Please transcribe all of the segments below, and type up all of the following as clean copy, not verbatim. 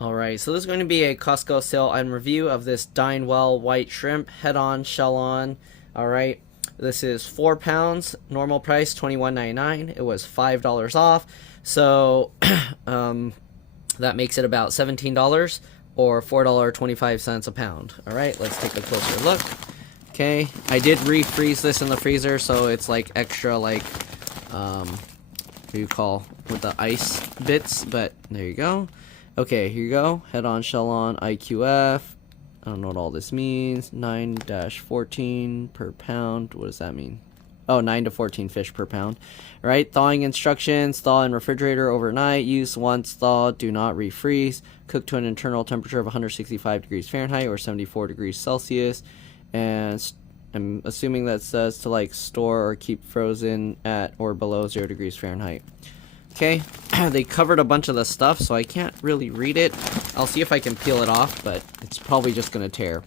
Alright, so this is going to be a Costco sale and review of this Dine well white shrimp, head on, shell on. Alright, this is 4 pounds, normal price $21.99. It was $5 off, so that makes it about $17 or $4.25 a pound. Alright, let's take a closer look. Okay, I did refreeze this in the freezer, so it's like extra, like, what do you call, with the ice bits, but there you go. Okay, here you go. Head on, shell on, IQF. I don't know what all this means. 9-14 per pound. What does that mean? Oh, 9 to 14 fish per pound. All right, thawing instructions. Thaw in refrigerator overnight. Use once thawed. Do not refreeze. Cook to an internal temperature of 165 degrees Fahrenheit or 74 degrees Celsius. And I'm assuming that says to like store or keep frozen at or below 0 degrees Fahrenheit. Okay, they covered a bunch of the stuff, so I can't really read it. I'll see if I can peel it off, but it's probably just going to tear.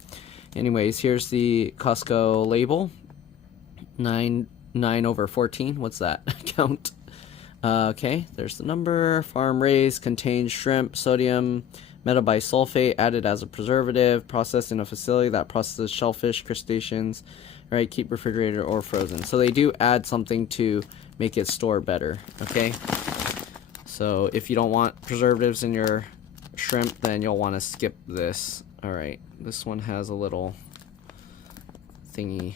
Anyways, here's the Costco label. 9/14. What's that? Count. Okay, there's the number. Farm raised, contains shrimp, sodium metabisulfate added as a preservative, processed in a facility that processes shellfish, crustaceans. Right, keep refrigerated or frozen. So they do add something to make it store better. Okay. So if you don't want preservatives in your shrimp, then you'll want to skip this. Alright, this one has a little thingy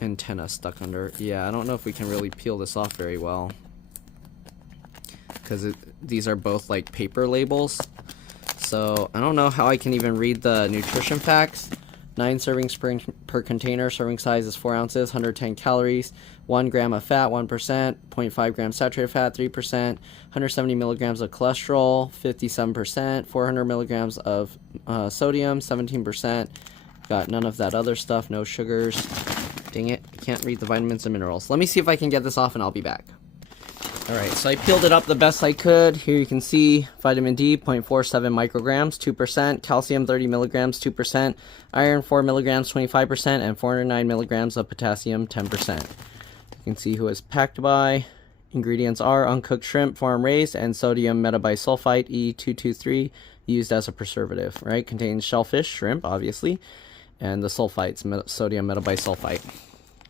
antenna stuck under. Yeah, I don't know if we can really peel this off very well, because these are both like paper labels. So I don't know how I can even read the nutrition facts. 9 servings per container. Serving size is 4 ounces, 110 calories, 1 gram of fat, 1%, 0.5 grams saturated fat, 3%, 170 milligrams of cholesterol, 57%, 400 milligrams of sodium, 17%. Got none of that other stuff, no sugars. Dang it, I can't read the vitamins and minerals. Let me see if I can get this off and I'll be back. Alright, so I peeled it up the best I could. Here you can see vitamin D, 0.47 micrograms, 2%, calcium, 30 milligrams, 2%, iron, 4 milligrams, 25%, and 409 milligrams of potassium, 10%. You can see who it's packed by. Ingredients are uncooked shrimp, farm raised, and sodium metabisulfite, E223, used as a preservative, right? Contains shellfish, shrimp, obviously, and the sulfites, sodium metabisulfite.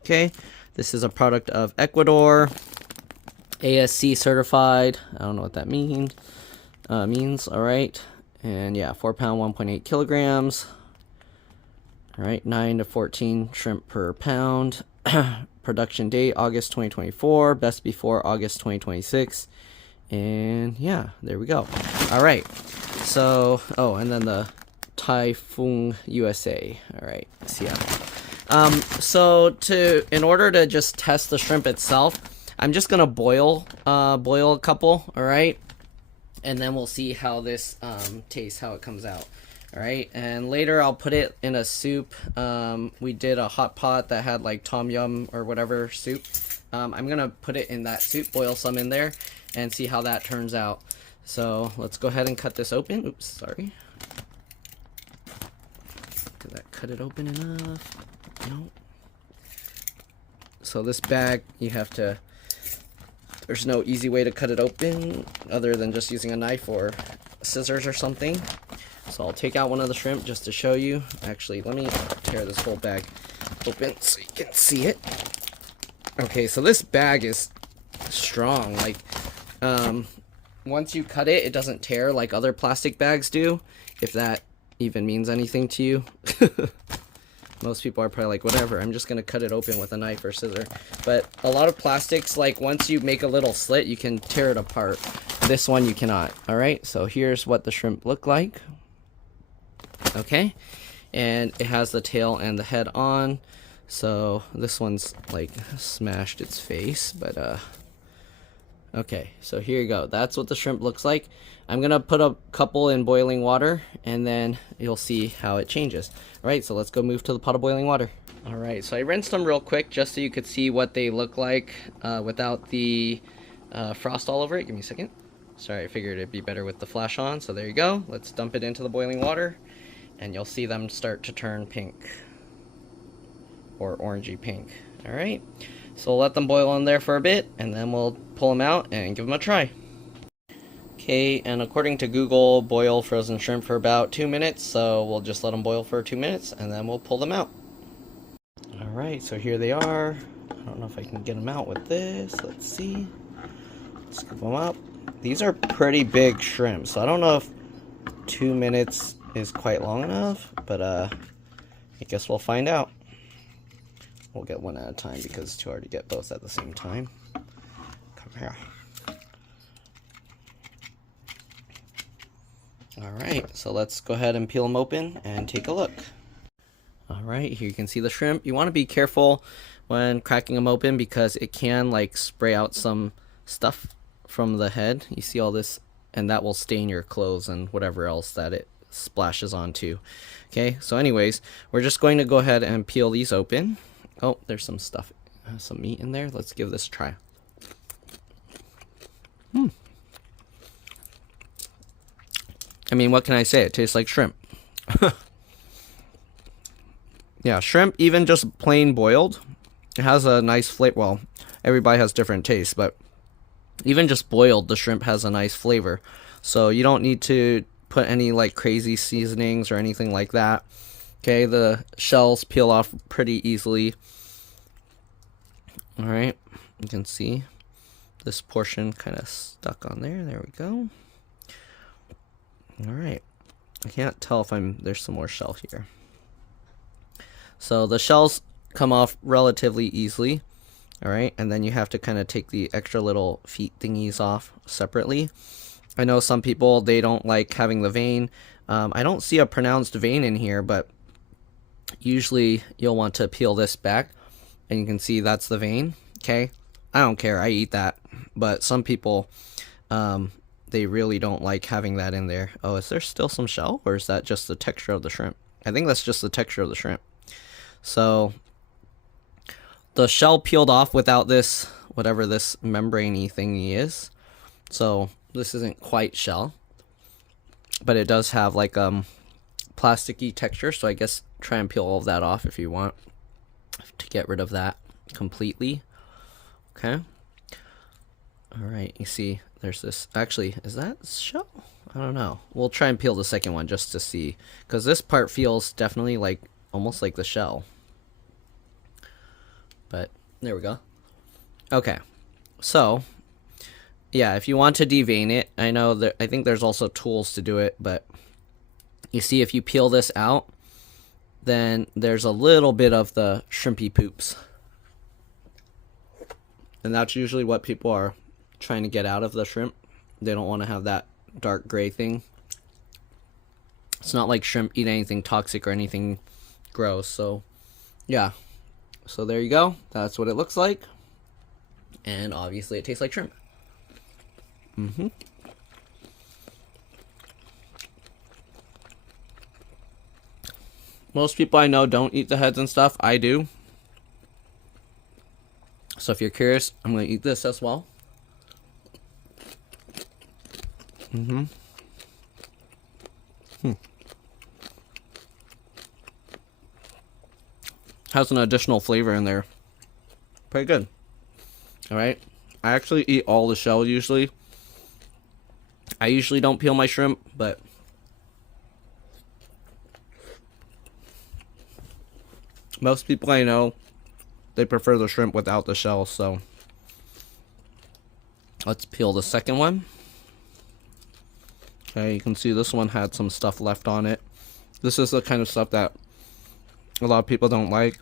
Okay, this is a product of Ecuador. ASC certified. I don't know what that means. All right, and yeah, 4 pound, 1.8 kilograms. All right, 9 to 14 shrimp per pound. Production date August 2024. Best before August 2026. And yeah, there we go. All right. So, oh, and then the Typhoon USA. All right, see ya. So in order to just test the shrimp itself, I'm just gonna boil a couple, all right, and then we'll see how this tastes, how it comes out, all right. And later I'll put it in a soup. We did a hot pot that had like tom yum or whatever soup. I'm gonna put it in that soup, boil some in there, and see how that turns out. So let's go ahead and cut this open. Oops, sorry. Did that cut it open enough? No. So this bag, you have to. There's no easy way to cut it open other than just using a knife or scissors or something. So I'll take out one of the shrimp just to show you. Actually, let me tear this whole bag open so you can see it. Okay, so this bag is strong. Like, once you cut it, it doesn't tear like other plastic bags do, if that even means anything to you. Most people are probably like, whatever, I'm just going to cut it open with a knife or scissor. But a lot of plastics, like once you make a little slit, you can tear it apart. This one you cannot. All right, so here's what the shrimp look like. Okay, and it has the tail and the head on. So this one's like smashed its face, but okay, so here you go. That's what the shrimp looks like. I'm gonna put a couple in boiling water and then you'll see how it changes. All right, so let's go move to the pot of boiling water. All right, so I rinsed them real quick just so you could see what they look like without the frost all over it. Give me a second. Sorry, I figured it'd be better with the flash on. So there you go. Let's dump it into the boiling water and you'll see them start to turn pink or orangey pink. All right, so we'll let them boil in there for a bit and then we'll pull them out and give them a try. Okay, and according to Google, boil frozen shrimp for about 2 minutes, so we'll just let them boil for 2 minutes and then we'll pull them out. Alright, so here they are. I don't know if I can get them out with this. Let's see. Scoop them up. These are pretty big shrimp, so I don't know if 2 minutes is quite long enough, but I guess we'll find out. We'll get one at a time because it's too hard to get both at the same time. Come here. Alright, so let's go ahead and peel them open and take a look. Alright, here you can see the shrimp. You want to be careful when cracking them open because it can like spray out some stuff from the head. You see all this, and that will stain your clothes and whatever else that it splashes onto. Okay, so anyways, we're just going to go ahead and peel these open. Oh, there's some stuff, some meat in there. Let's give this a try. I mean, what can I say? It tastes like shrimp. Yeah, shrimp, even just plain boiled, it has a nice flavor. Well, everybody has different tastes, but even just boiled, the shrimp has a nice flavor. So you don't need to put any like crazy seasonings or anything like that. Okay, the shells peel off pretty easily. Alright, you can see this portion kind of stuck on there. There we go. Alright, I can't tell if there's some more shell here. So the shells come off relatively easily. Alright, and then you have to kind of take the extra little feet thingies off separately. I know some people, they don't like having the vein. I don't see a pronounced vein in here, but usually you'll want to peel this back. And you can see that's the vein. Okay, I don't care, I eat that. But some people, they really don't like having that in there. Oh, is there still some shell? Or is that just the texture of the shrimp? I think that's just the texture of the shrimp. So the shell peeled off without this, whatever this membrane-y thingy is. So this isn't quite shell, but it does have like plasticky texture. So I guess try and peel all of that off if you want to get rid of that completely. Okay. All right. You see, there's this. Actually, is that shell? I don't know. We'll try and peel the second one just to see, because this part feels definitely like almost like the shell. But there we go. Okay, so yeah, if you want to devein it, I know that I think there's also tools to do it, but you see if you peel this out, then there's a little bit of the shrimpy poops. And that's usually what people are trying to get out of the shrimp. They don't want to have that dark gray thing. It's not like shrimp eat anything toxic or anything gross, so yeah. So there you go. That's what it looks like. And obviously it tastes like shrimp. Most people I know don't eat the heads and stuff. I do. So if you're curious, I'm going to eat this as well. Has an additional flavor in there. Pretty good. Alright. I actually eat all the shell usually. I usually don't peel my shrimp, but most people I know, they prefer the shrimp without the shell, so let's peel the second one. Okay, you can see this one had some stuff left on it. This is the kind of stuff that a lot of people don't like.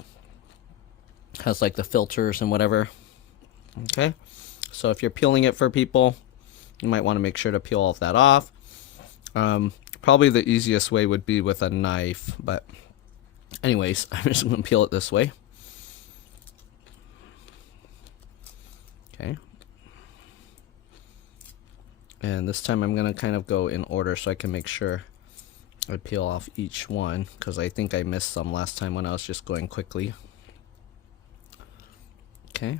Has like the filters and whatever. Okay, so if you're peeling it for people, you might want to make sure to peel all of that off. Probably the easiest way would be with a knife, but anyways, I'm just going to peel it this way. Okay. And this time I'm going to kind of go in order so I can make sure I peel off each one, because I think I missed some last time when I was just going quickly. Okay.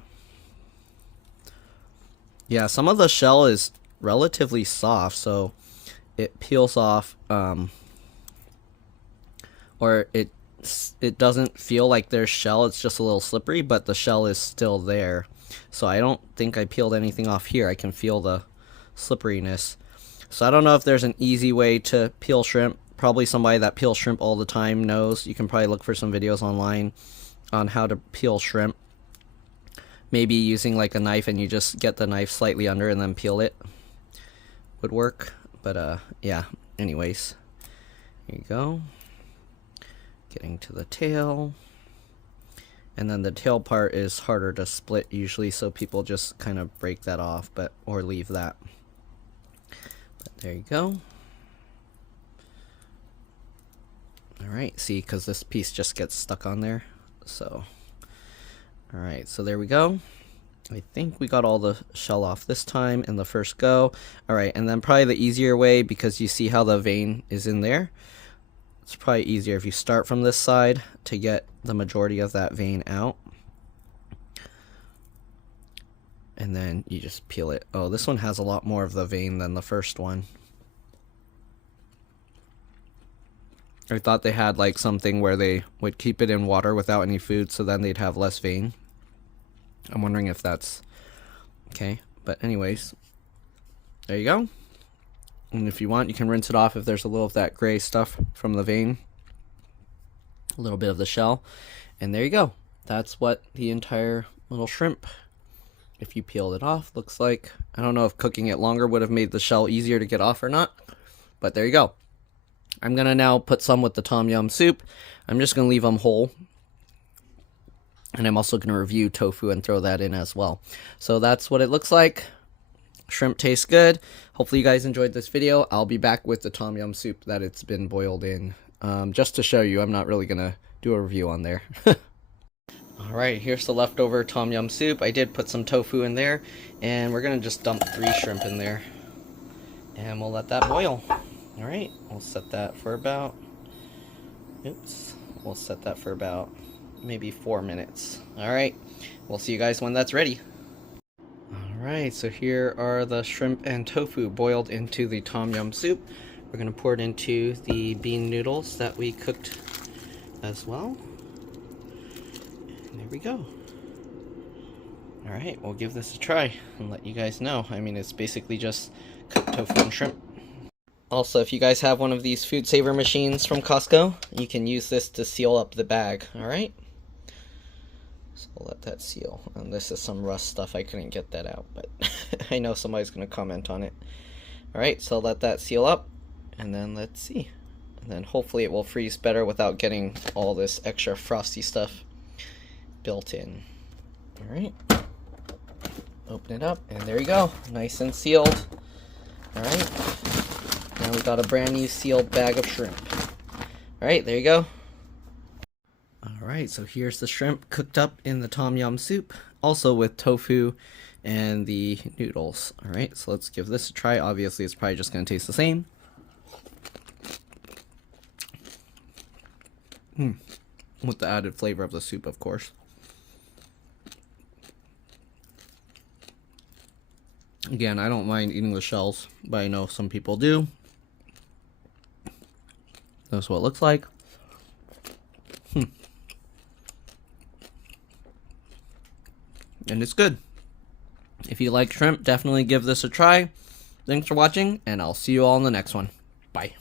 Yeah, some of the shell is relatively soft, so it peels off, or it doesn't feel like there's shell. It's just a little slippery, but the shell is still there. So I don't think I peeled anything off here. I can feel the slipperiness. So I don't know if there's an easy way to peel shrimp. Probably somebody that peels shrimp all the time knows. You can probably look for some videos online on how to peel shrimp. Maybe using like a knife and you just get the knife slightly under and then peel it would work. But yeah, anyways, here you go. Getting to the tail. And then the tail part is harder to split usually, so people just kind of break that off, or leave that. But there you go. Alright, see, because this piece just gets stuck on there. So, alright, so there we go. I think we got all the shell off this time in the first go. Alright, and then probably the easier way, because you see how the vein is in there. It's probably easier if you start from this side to get the majority of that vein out. And then you just peel it. Oh, this one has a lot more of the vein than the first one. I thought they had like something where they would keep it in water without any food, so then they'd have less vein. I'm wondering if that's okay. But anyways, there you go. And if you want, you can rinse it off if there's a little of that gray stuff from the vein. A little bit of the shell. And there you go. That's what the entire little shrimp, if you peeled it off, looks like. I don't know if cooking it longer would have made the shell easier to get off or not. But there you go. I'm going to now put some with the tom yum soup. I'm just going to leave them whole. And I'm also going to review tofu and throw that in as well. So that's what it looks like. Shrimp tastes good. Hopefully you guys enjoyed this video. I'll be back with the tom yum soup that it's been boiled in. Just to show you, I'm not really going to do a review on there. Alright, here's the leftover tom yum soup. I did put some tofu in there. And we're going to just dump 3 shrimp in there. And we'll let that boil. Alright, we'll set that for about... Oops. We'll set that for about maybe 4 minutes. Alright, we'll see you guys when that's ready. Alright, so here are the shrimp and tofu boiled into the tom yum soup. We're going to pour it into the bean noodles that we cooked as well. And there we go. Alright, we'll give this a try and let you guys know. I mean, it's basically just cooked tofu and shrimp. Also, if you guys have one of these food saver machines from Costco, you can use this to seal up the bag. Alright? So we'll let that seal. And this is some rust stuff. I couldn't get that out, but I know somebody's going to comment on it. Alright, so let that seal up. And then let's see. And then hopefully it will freeze better without getting all this extra frosty stuff built in. Alright. Open it up. And there you go. Nice and sealed. Alright. Now we got a brand new sealed bag of shrimp. Alright, there you go. Alright, so here's the shrimp cooked up in the tom yum soup, also with tofu and the noodles. Alright, so let's give this a try. Obviously, it's probably just going to taste the same. With the added flavor of the soup, of course. Again, I don't mind eating the shells, but I know some people do. That's what it looks like. And it's good. If you like shrimp, definitely give this a try. Thanks for watching, and I'll see you all in the next one. Bye.